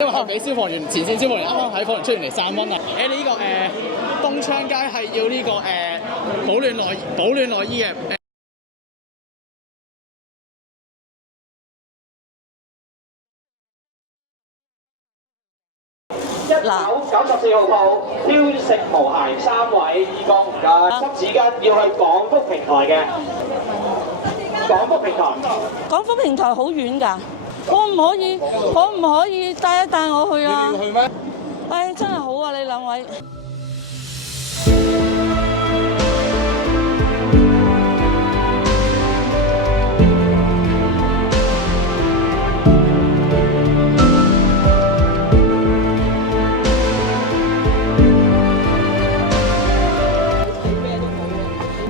因為係俾消防員前線消防員啱啱喺火場出現嚟散溫啊！你呢個東昌街係要呢個保暖內衣嘅。1994號鋪挑食無鞋3位義工，濕紙巾要去廣福平台嘅。廣福平台好遠㗎，可唔可以帶我去啊？你要去咩？唉，真係好啊！你兩位。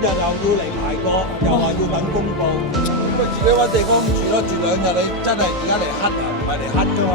又要嚟排過，又話要等公佈，咁佢自己揾地方住咯，住2日你真係而家嚟乞啊，唔係嚟乞㗎嘛。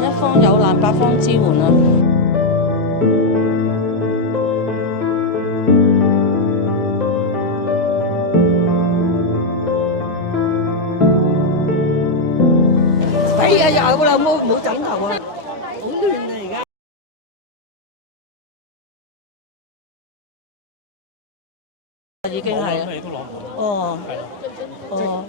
一方有難，八方支援啊！哎呀，有啦，冇枕頭啊，好亂啊而家。已經係啊。哦。哦。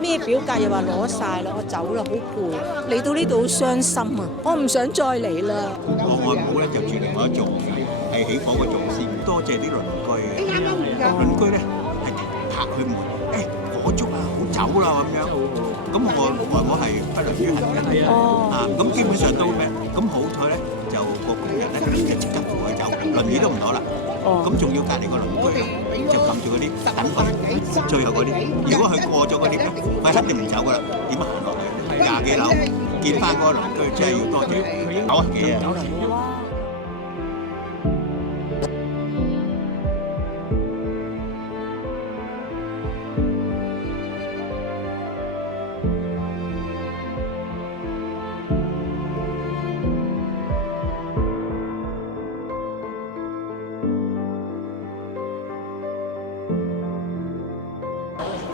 咩表格又話攞晒啦，我走啦，好攰，嚟到呢度好傷心啊！我唔想再嚟啦。我外母咧就住另外一座嘅，係起火個座先。多謝啲鄰居，鄰居咧係拍佢門，火燭啊，好走啦咁樣。咁我外母係不良於行嘅，咁基本上都咩？咁好彩咧，就個工人咧就即刻扶佢走，輪椅都唔攞啦。咁仲要隔離個鄰居就撳住嗰啲等佢最後嗰啲，如果佢過咗嗰啲咧，佢肯定唔走噶啦，點行落去？20幾樓見翻嗰個鄰居，真係要多謝。好啊，幾啊？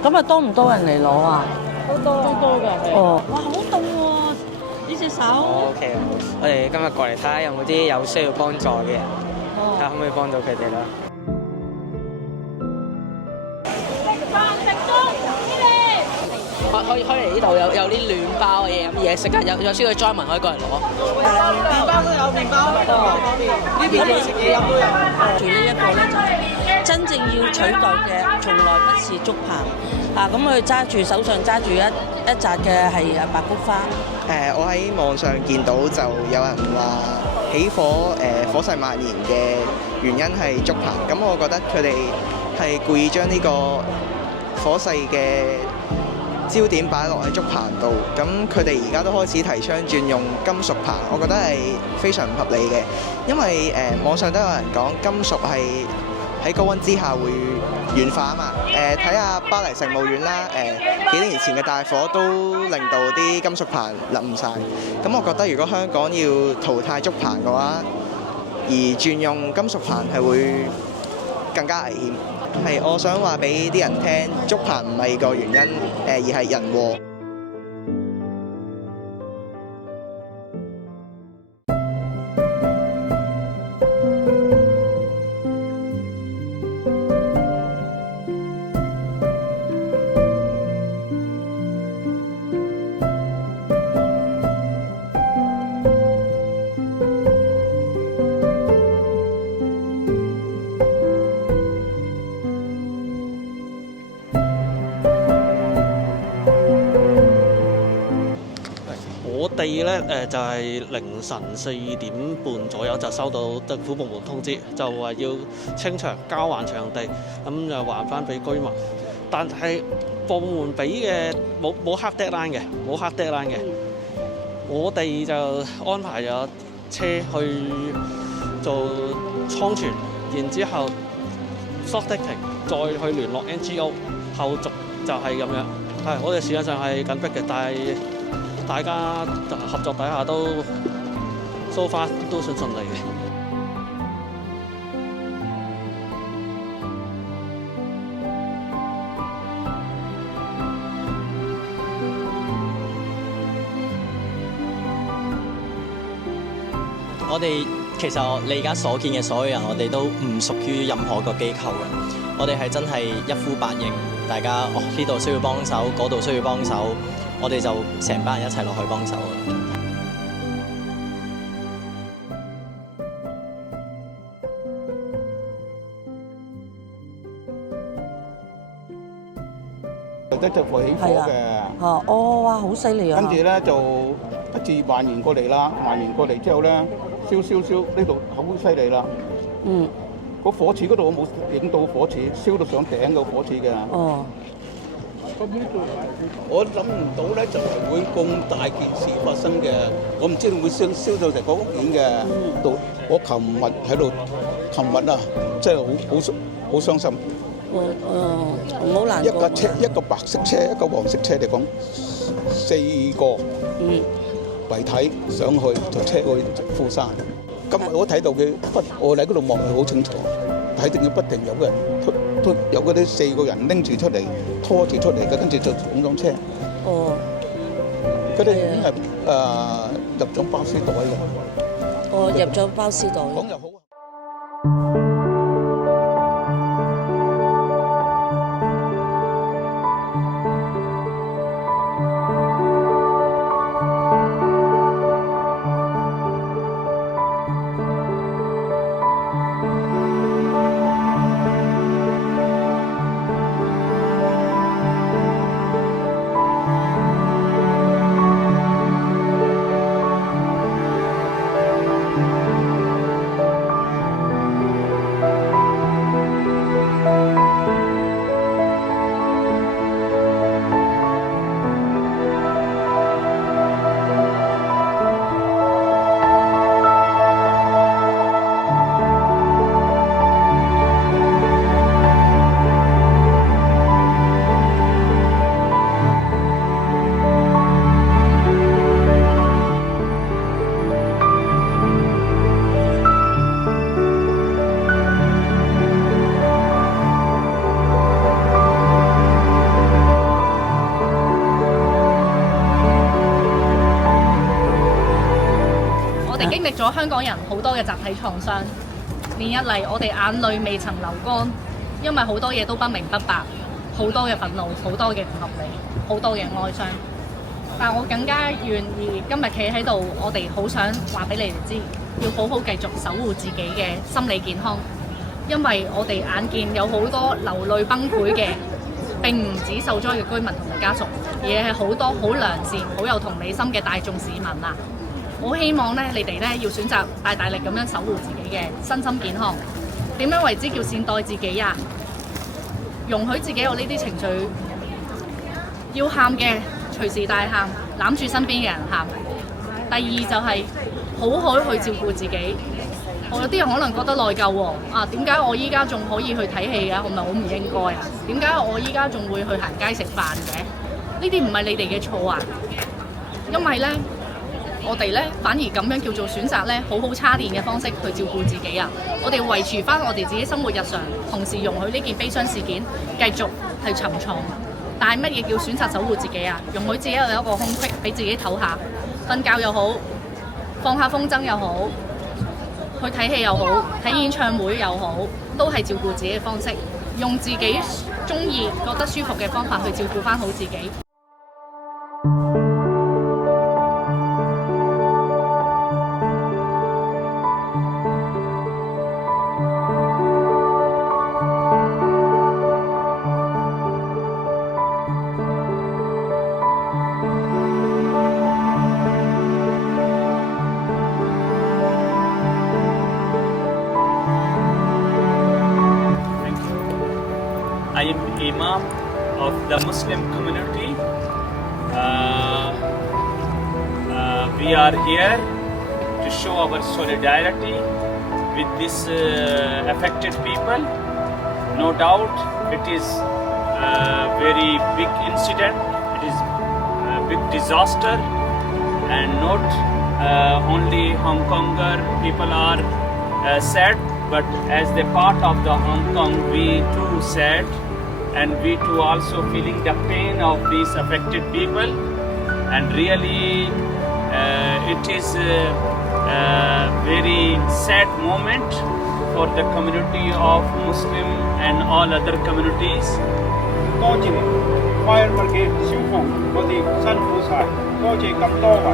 咁啊，多唔多人嚟攞啊？都多㗎，係。哦。哇，好凍喎！呢隻手。OK 啊，我哋今日過嚟睇下有冇啲有需要幫助嘅人，睇下可唔可以幫到佢哋啦。可以嚟呢度有啲暖包嘅嘢飲嘢食啊，有需要嘅災民可以過嚟攞。麵包都有麵包，呢邊嘅食嘢飲都有。住呢一個咧就係真正要取代嘅，從來不是竹棚啊！咁佢揸住手上揸住一紮嘅係白菊花。我喺網上見到就有人話起火火勢蔓延嘅原因係竹棚，咁我覺得佢哋係故意將呢個火勢嘅焦點擺落喺竹棚度，咁佢哋而家都開始提倡轉用金屬棚，我覺得係非常唔合理嘅，因為網上都有人講金屬係喺高溫之下會軟化啊嘛，睇下巴黎聖母院啦，幾年前嘅大火都令到啲金屬棚冧晒，咁我覺得如果香港要淘汰竹棚嘅話，而轉用金屬棚係會更加危險。係，我想話俾啲人聽，竹棚唔係個原因，而係人禍。我哋咧就係凌晨4點半左右就收到政府部門通知，就話要清場交還場地，咁就還翻俾居民。但係部門俾嘅冇黑 deadline 嘅，冇黑 deadline 嘅。我哋就安排咗車去做倉存，然之後 sorting， 再去聯絡 NGO， 後續就係咁樣。係，我哋時間上係緊迫嘅，但係大家合作底下都 so far 都算順利嘅。我哋其實你而家所見嘅所有人，我哋都唔屬於任何個機構嘅，我哋係真係一呼百應，大家呢度需要幫手，嗰度需要幫手，我哋就成班人一齊落去幫手㗎啦。得就火起火嘅，哇，好犀利啊！跟住咧就一直蔓延過嚟啦，蔓延過嚟之後咧，燒呢度好犀利啦。嗯，個火柱嗰度我冇影到火柱，燒到上頂個火柱嘅。哦。我諗唔到咧，就係會咁大件事發生嘅。我唔知道會燒到成個屋苑嘅。我琴日喺度，真係好傷心。好難過。一架車，一個白色車，一個黃色車嚟講，4個遺體上去就車去富山。今日我睇到佢我喺嗰度望係好清楚，睇到佢不停有個人推有嗰啲4個人拎住出嚟，拖住出嚟嘅，跟住就拱上車。哦。嗰啲已經係入咗包屍袋嘅。哦，入咗包屍袋。講又好。咗香港人好多嘅集體創傷，連日嚟我哋眼淚未曾流乾，因為好多嘢都不明不白，好多嘅憤怒，好多嘅唔合理，好多嘅哀傷。但我更加願意今日企喺度，我哋好想話俾你哋知，要好好繼續守護自己嘅心理健康，因為我哋眼見有好多流淚崩潰嘅，並唔止受災嘅居民同埋家屬，而係好多好良善、好有同理心嘅大眾市民啊！我希望咧，你哋咧要選擇大力咁樣守護自己嘅身心健康。點樣為之叫善待自己啊？容許自己有呢啲情緒，要喊嘅隨時大喊，攬住身邊嘅人喊。第二就係好好去照顧自己。有啲人可能覺得內疚喎，啊點解我依家仲可以去睇戲嘅？係咪好唔應該啊？點解我依家仲會去行街食飯嘅？呢啲唔係你哋嘅錯啊，因為咧。我哋咧反而咁樣叫做選擇咧，好好叉電嘅方式去照顧自己啊！我哋維持翻我哋自己生活日常，同時容許呢件悲傷事件繼續去沉重。但係乜嘢叫選擇守護自己啊？容許自己有一個空隙俾自己唞下，瞓覺又好，放下風箏又好，去睇戲又好，睇演唱會又好，都係照顧自己嘅方式，用自己中意、覺得舒服嘅方法去照顧翻好自己。Muslim community. We are here to show our solidarity with these affected people. No doubt it is a very big incident, it is a big disaster, and not only Hong Konger people are sad, but as the part of the Hong Kong, we too sad, and we too also feeling the pain of these affected people, and really it is a very sad moment for the community of Muslim and all other communities. 多謝 Fire Brigade 消防，我哋辛苦晒，多謝咁多位。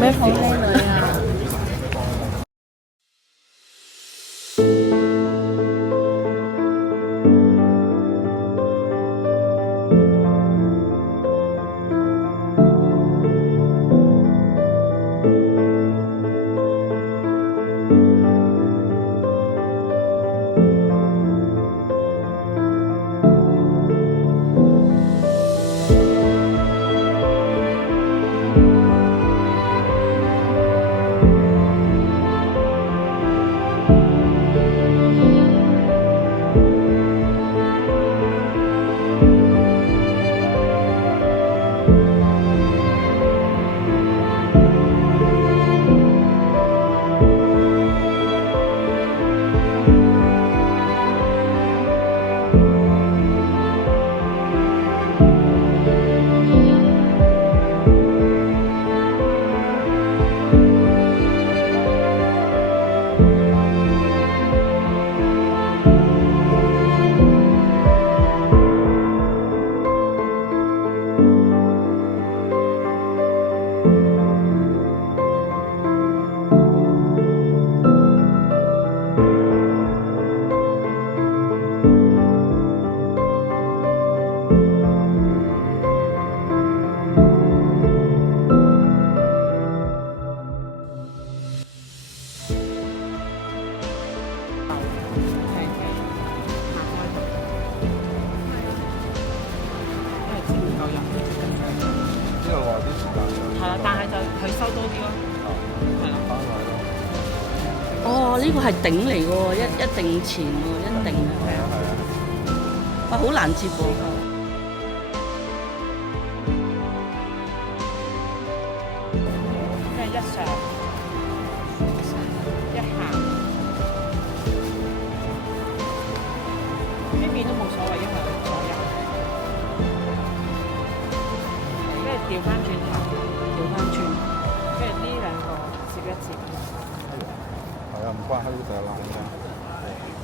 咩好靚女啊！係啦，但係就佢收多啲咯。係啦。哦，呢個係頂嚟嘅喎，一定錢喎，一定係啊。哇，好難接喎。即係一上一下，呢邊都冇所謂，因為左右。跟住調翻轉頭，調翻轉，跟住呢兩個接一接。係啊，唔關係就係爛㗎。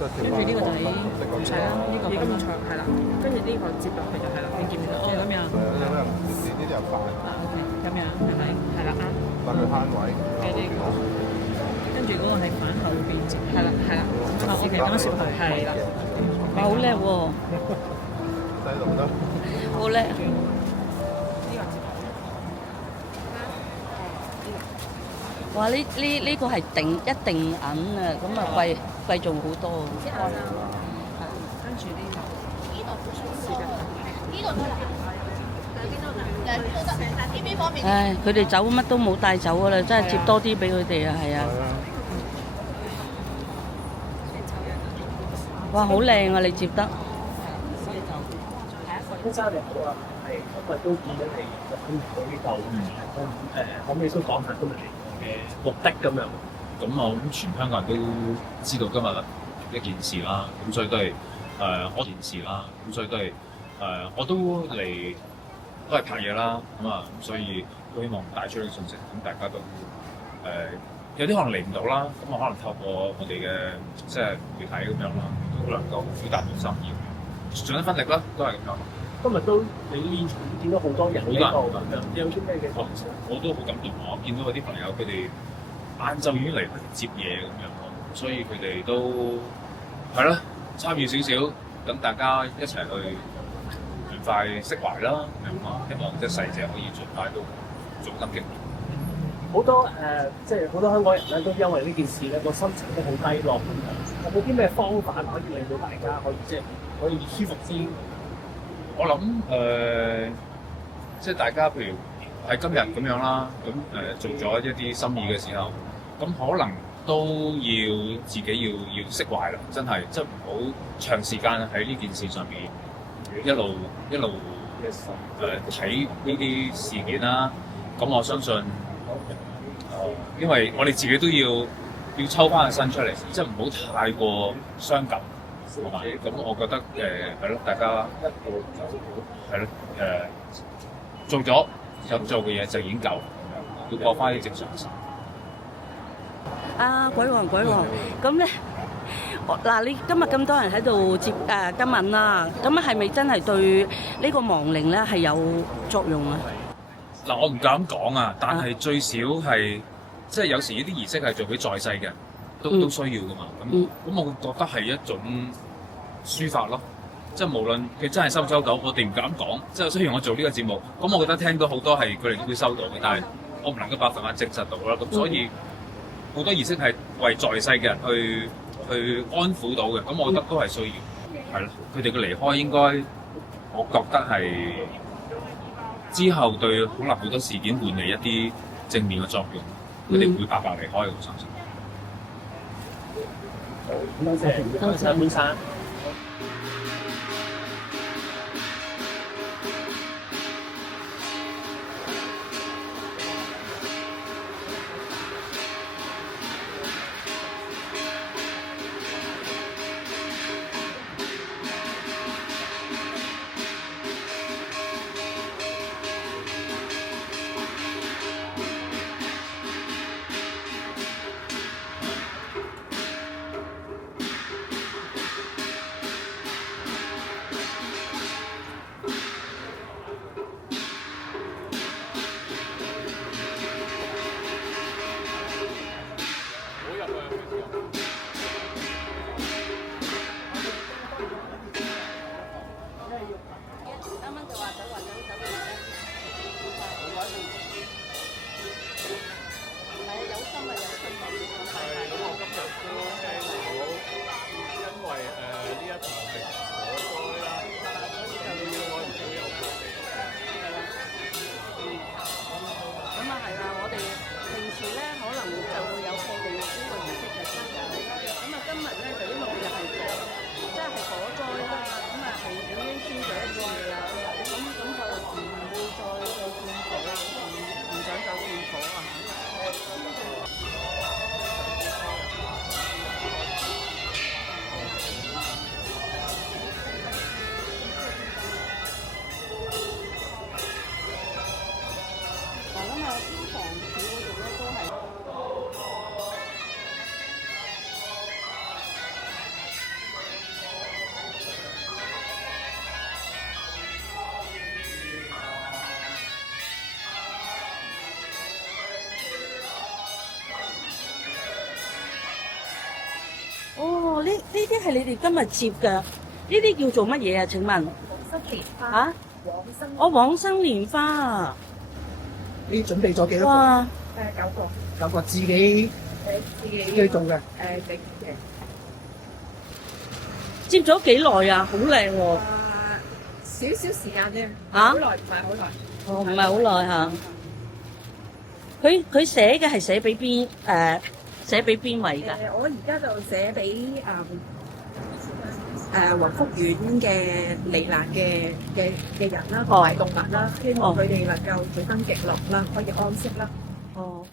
跟住呢個就係係啦，呢個咁長係啦，跟住呢個接落去就係啦，你見唔見到？哦，咁樣。係啊，呢啲又快。啊 OK，咁樣係咪？係啦，啱。等佢慳位。跟住嗰個係反後邊接，係啦係啦。哦 OK，咁接去係啦。哇，好叻喎！細路得。好叻。哇！呢個係一定銀啊，咁啊貴重好多。跟住呢度，唉，佢哋走乜都冇帶走噶啦，真係接多啲俾佢哋啊，係啊。哇，好靚啊！你接得。先生你好啊，係今日都見到你入到呢度，可唔可以都講下今日嘅目的咁樣？咁我諗全香港人都知道今日一件事啦，咁所以都係我件事啦，咁所以都係我都嚟都係拍嘢啦，咁啊，所以都希望帶出呢個信息，咁大家都有啲可能嚟唔到啦，咁我可能透過我哋嘅即係媒體咁樣啦，都能夠表達到心意，盡一分力啦，都係咁樣。今日都你現場見到好多人喺度咁樣，有啲咩嘅？我都好感動，我見到嗰啲朋友佢哋晏晝已經嚟接嘢咁樣咯，所以佢哋都係啦，參與少少，等大家一齊去盡快釋懷啦，咁啊，希望即係逝者可以盡快都早得嘅。好多即係好多香港人咧，都因為呢件事咧個心情都好低落咁樣。有冇啲咩方法可以令到大家可以即係可以舒服啲？我諗即係大家譬如喺今日咁樣啦，咁做咗一啲心意嘅時候，咁可能都要自己要釋懷啦，真係即係唔好長時間喺呢件事上面一路睇呢啲事件啦。咁我相信因為我哋自己都要抽翻個身出嚟，即係唔好太過傷感。係嘛？咁我覺得係咯，大家係咯做咗想做嘅嘢就已經夠，要過翻啲正常生活。啊，鬼王，咁咧嗱，你今日咁多人喺度接今晚啦，咁係咪真係對呢個亡靈咧係有作用啊？嗱，我唔夠膽講啊，但係最少係即係有時呢啲儀式係做俾在世嘅。都需要噶嘛，咁我覺得係一種抒發咯，即係無論佢真係收唔收到，我哋唔敢講。即係雖然我做呢個節目，咁我覺得聽到好多係佢哋都會收到嘅，但係我唔能夠100%證實到啦。咁所以好多儀式係為在世嘅人去安撫到嘅，咁我覺得都係需要。係咯，佢哋嘅離開應該，我覺得係之後對可能好多事件換嚟一啲正面嘅作用，佢哋唔會白白離開嘅，我相信。多謝本生。啲係你哋今日接嘅，呢啲叫做乜嘢啊？請問？往生蓮花。啊？往生蓮花啊！你準備咗幾多個？哇9個。 9個自己自己做嘅。整嘅。接咗幾耐啊？好靚喎！少少時間啫。啊？好耐，唔係好耐。哦，唔係好耐嚇。佢寫嘅係寫俾邊位㗎？我而家就寫俾雲福苑嘅罹難嘅人啦，同埋動物啦，希望佢哋能夠早生極樂啦，可以安息啦。哦。